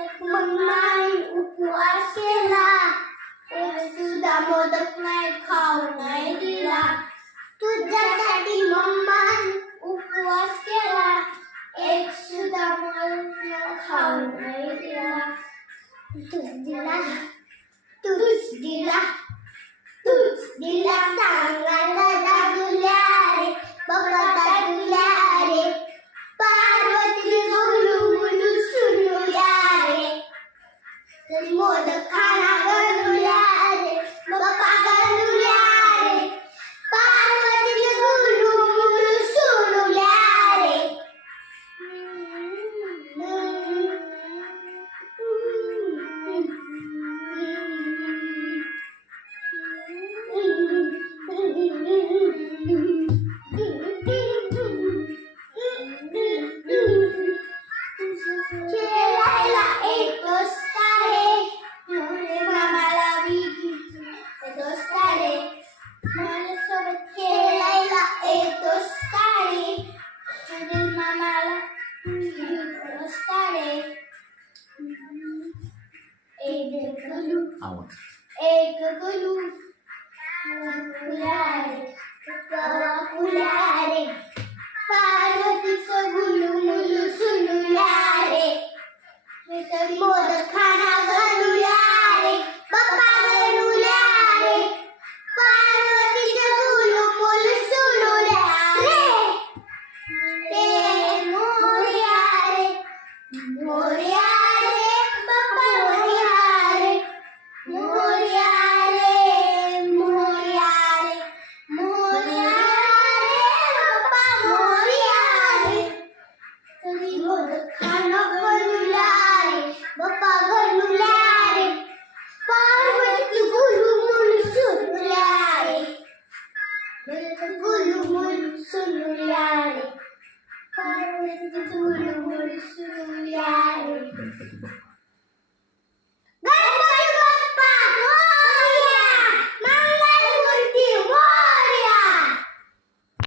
मम्माने उपवास केला, एक सुद्धा मोदक नाही खाऊ नाही दिला. तुझ्यासाठी मम्माने उपवास केला, एक सुद्धा मोदक खाऊ नाही दिला. तूच दिला, तूच दिला, तूच दिला सांगायला दादुल्या रे, बाबा दादुल्या रे. पार्वती बोलू बोलू सुनुल्या रे, तरी मोदक खाना गणुल्या रे, बाबा गणुल्या रे. पार्वती बोलू बोलू सुनुल्या रे. खेळायला येतोस का रे, मामाला येतोस का रे, माझ्यासोबत खेळायला येतोस का रे, मामाला येतोस का रे. एक गलू एक गलू फुल्या रे, फुल्या रे. पार्वतीचं गुलू मुलू सुनुल्या रे, हे तर मोदक खा